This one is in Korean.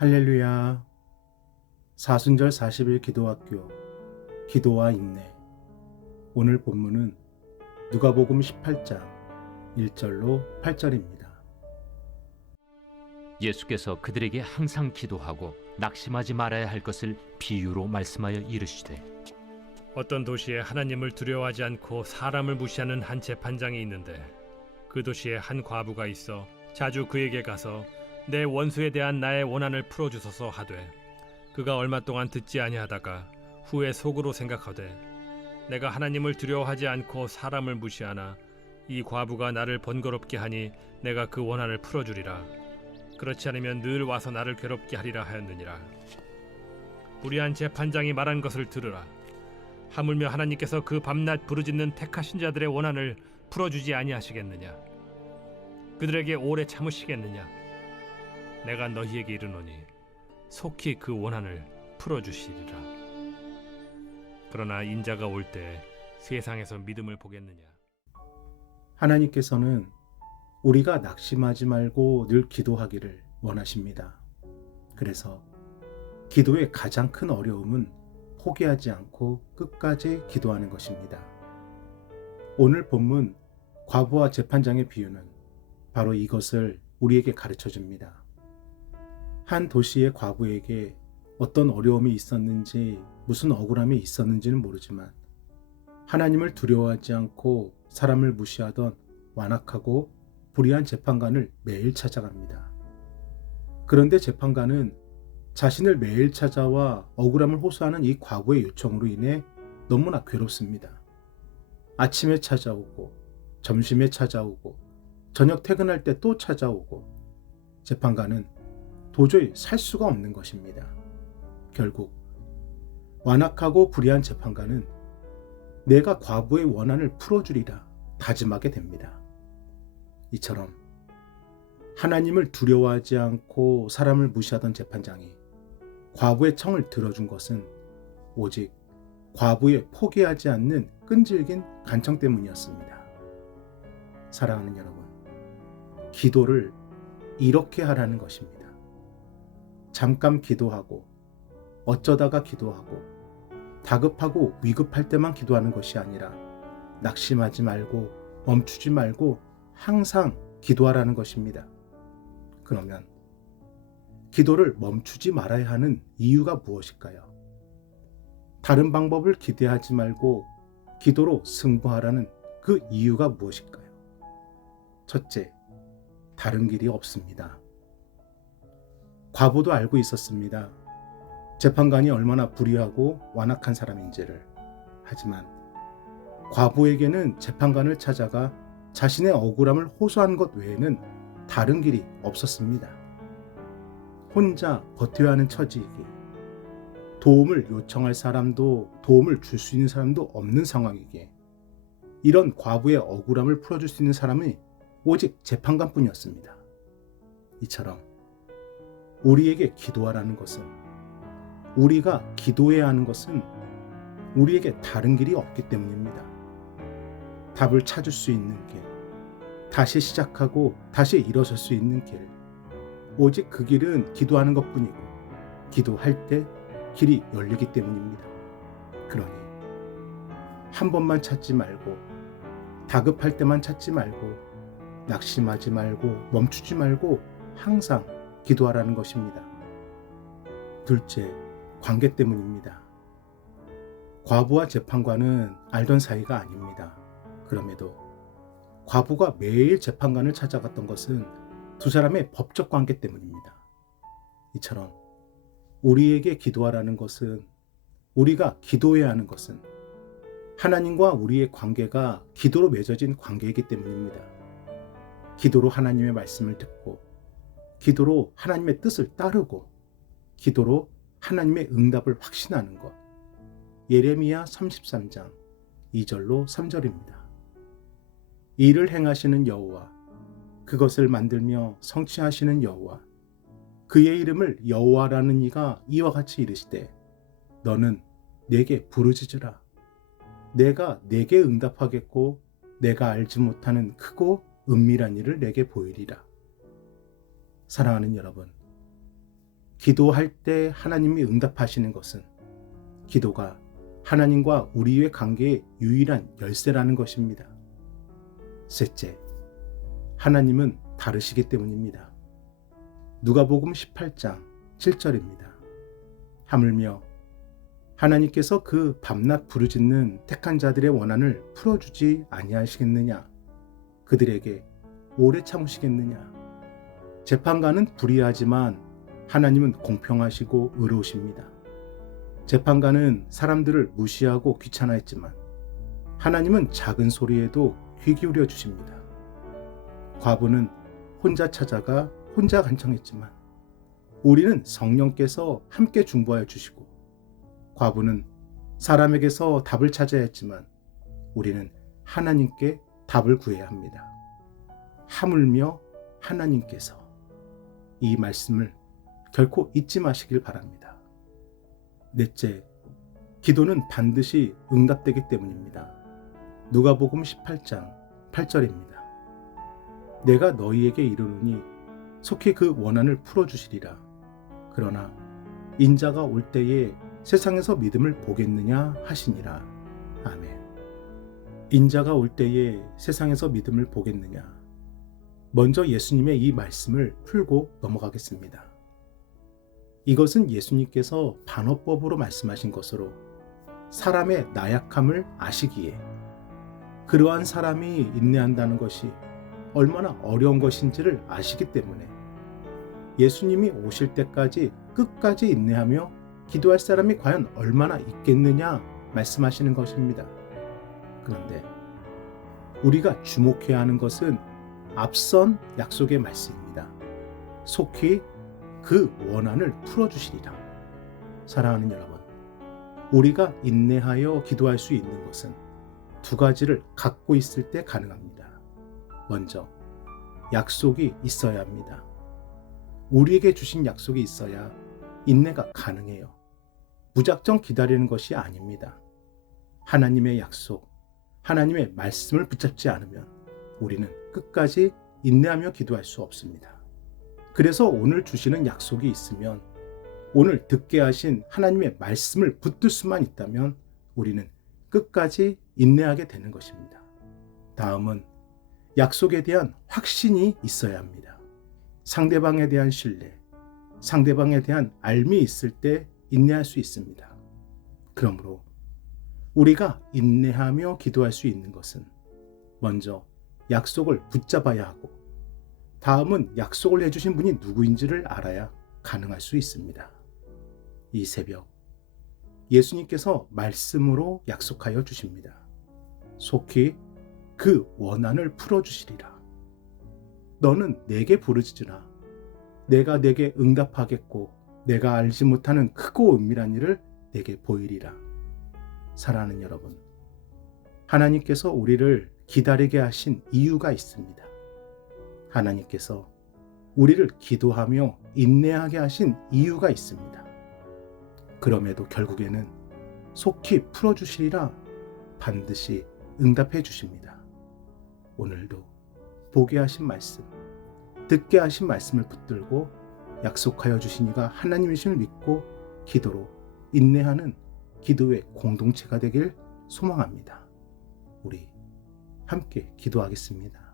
할렐루야. 사순절 40일 기도학교 기도와 인내. 오늘 본문은 누가복음 18장 1절로 8절입니다. 예수께서 그들에게 항상 기도하고 낙심하지 말아야 할 것을 비유로 말씀하여 이르시되, 어떤 도시에 하나님을 두려워하지 않고 사람을 무시하는 한 재판장이 있는데, 그 도시에 한 과부가 있어 자주 그에게 가서 내 원수에 대한 나의 원한을 풀어주소서 하되, 그가 얼마 동안 듣지 아니하다가 후에 속으로 생각하되, 내가 하나님을 두려워하지 않고 사람을 무시하나 이 과부가 나를 번거롭게 하니 내가 그 원한을 풀어주리라. 그렇지 않으면 늘 와서 나를 괴롭게 하리라 하였느니라. 불의한 재판장이 말한 것을 들으라. 하물며 하나님께서 그 밤낮 부르짖는 택하신 자들의 원한을 풀어주지 아니하시겠느냐? 그들에게 오래 참으시겠느냐? 내가 너희에게 이르노니 속히 그 원한을 풀어주시리라. 그러나 인자가 올 때 세상에서 믿음을 보겠느냐? 하나님께서는 우리가 낙심하지 말고 늘 기도하기를 원하십니다. 그래서 기도의 가장 큰 어려움은 포기하지 않고 끝까지 기도하는 것입니다. 오늘 본문 과부와 재판장의 비유는 바로 이것을 우리에게 가르쳐 줍니다. 한 도시의 과부에게 어떤 어려움이 있었는지, 무슨 억울함이 있었는지는 모르지만 하나님을 두려워하지 않고 사람을 무시하던 완악하고 불의한 재판관을 매일 찾아갑니다. 그런데 재판관은 자신을 매일 찾아와 억울함을 호소하는 이 과부의 요청으로 인해 너무나 괴롭습니다. 아침에 찾아오고 점심에 찾아오고 저녁 퇴근할 때 또 찾아오고, 재판관은 도저히 살 수가 없는 것입니다. 결국 완악하고 불의한 재판관은 내가 과부의 원한을 풀어주리라 다짐하게 됩니다. 이처럼 하나님을 두려워하지 않고 사람을 무시하던 재판장이 과부의 청을 들어준 것은 오직 과부의 포기하지 않는 끈질긴 간청 때문이었습니다. 사랑하는 여러분, 기도를 이렇게 하라는 것입니다. 잠깐 기도하고 어쩌다가 기도하고 다급하고 위급할 때만 기도하는 것이 아니라 낙심하지 말고 멈추지 말고 항상 기도하라는 것입니다. 그러면 기도를 멈추지 말아야 하는 이유가 무엇일까요? 다른 방법을 기대하지 말고 기도로 승부하라는 그 이유가 무엇일까요? 첫째, 다른 길이 없습니다. 과부도 알고 있었습니다. 재판관이 얼마나 불의하고 완악한 사람인지를. 하지만 과부에게는 재판관을 찾아가 자신의 억울함을 호소하는 것 외에는 다른 길이 없었습니다. 혼자 버텨야 하는 처지이기, 도움을 요청할 사람도 도움을 줄 수 있는 사람도 없는 상황이기에 이런 과부의 억울함을 풀어줄 수 있는 사람이 오직 재판관뿐이었습니다. 이처럼 우리에게 기도하라는 것은, 우리가 기도해야 하는 것은 우리에게 다른 길이 없기 때문입니다. 답을 찾을 수 있는 길, 다시 시작하고 다시 일어설 수 있는 길, 오직 그 길은 기도하는 것뿐이고 기도할 때 길이 열리기 때문입니다. 그러니 한 번만 찾지 말고, 다급할 때만 찾지 말고, 낙심하지 말고 멈추지 말고 항상 기도하라는 것입니다. 둘째, 관계 때문입니다. 과부와 재판관은 알던 사이가 아닙니다. 그럼에도 과부가 매일 재판관을 찾아갔던 것은 두 사람의 법적 관계 때문입니다. 이처럼 우리에게 기도하라는 것은, 우리가 기도해야 하는 것은 하나님과 우리의 관계가 기도로 맺어진 관계이기 때문입니다. 기도로 하나님의 말씀을 듣고, 기도로 하나님의 뜻을 따르고, 기도로 하나님의 응답을 확신하는 것. 예레미야 33장 2절로 3절입니다. 일을 행하시는 여호와, 그것을 만들며 성취하시는 여호와, 그의 이름을 여호와라는 이가 이와 같이 이르시되, 너는 내게 부르짖으라. 내가 내게 응답하겠고 내가 알지 못하는 크고 은밀한 일을 내게 보이리라. 사랑하는 여러분, 기도할 때 하나님이 응답하시는 것은 기도가 하나님과 우리의 관계의 유일한 열쇠라는 것입니다. 셋째, 하나님은 다르시기 때문입니다. 누가복음 18장 7절입니다. 하물며 하나님께서 그 밤낮 부르짖는 택한 자들의 원한을 풀어주지 아니하시겠느냐? 그들에게 오래 참으시겠느냐? 재판관은 불의하지만 하나님은 공평하시고 의로우십니다. 재판관은 사람들을 무시하고 귀찮아했지만 하나님은 작은 소리에도 귀 기울여 주십니다. 과부는 혼자 찾아가 혼자 간청했지만 우리는 성령께서 함께 중보하여 주시고, 과부는 사람에게서 답을 찾아야 했지만 우리는 하나님께 답을 구해야 합니다. 하물며 하나님께서, 이 말씀을 결코 잊지 마시길 바랍니다. 넷째, 기도는 반드시 응답되기 때문입니다. 누가복음 18장 8절입니다. 내가 너희에게 이르노니 속히 그 원한을 풀어주시리라. 그러나 인자가 올 때에 세상에서 믿음을 보겠느냐 하시니라. 아멘. 인자가 올 때에 세상에서 믿음을 보겠느냐. 먼저 예수님의 이 말씀을 풀고 넘어가겠습니다. 이것은 예수님께서 반어법으로 말씀하신 것으로 사람의 나약함을 아시기에 그러한 사람이 인내한다는 것이 얼마나 어려운 것인지를 아시기 때문에 예수님이 오실 때까지 끝까지 인내하며 기도할 사람이 과연 얼마나 있겠느냐 말씀하시는 것입니다. 그런데 우리가 주목해야 하는 것은 앞선 약속의 말씀입니다. 속히 그 원한을 풀어주시리라. 사랑하는 여러분, 우리가 인내하여 기도할 수 있는 것은 두 가지를 갖고 있을 때 가능합니다. 먼저 약속이 있어야 합니다. 우리에게 주신 약속이 있어야 인내가 가능해요. 무작정 기다리는 것이 아닙니다. 하나님의 약속, 하나님의 말씀을 붙잡지 않으면 우리는 끝까지 인내하며 기도할 수 없습니다. 그래서 오늘 주시는 약속이 있으면, 오늘 듣게 하신 하나님의 말씀을 붙들 수만 있다면 우리는 끝까지 인내하게 되는 것입니다. 다음은 약속에 대한 확신이 있어야 합니다. 상대방에 대한 신뢰, 상대방에 대한 알미 있을 때 인내할 수 있습니다. 그러므로 우리가 인내하며 기도할 수 있는 것은 먼저 약속을 붙잡아야 하고, 다음은 약속을 해주신 분이 누구인지를 알아야 가능할 수 있습니다. 이 새벽 예수님께서 말씀으로 약속하여 주십니다. 속히 그 원한을 풀어주시리라. 너는 내게 부르짖으라. 내가 내게 응답하겠고 내가 알지 못하는 크고 은밀한 일을 내게 보이리라. 사랑하는 여러분, 하나님께서 우리를 기다리게 하신 이유가 있습니다. 하나님께서 우리를 기도하며 인내하게 하신 이유가 있습니다. 그럼에도 결국에는 속히 풀어주시리라 반드시 응답해 주십니다. 오늘도 보게 하신 말씀, 듣게 하신 말씀을 붙들고 약속하여 주신 이가 하나님이심을 믿고 기도로 인내하는 기도의 공동체가 되길 소망합니다. 우리 함께 기도하겠습니다.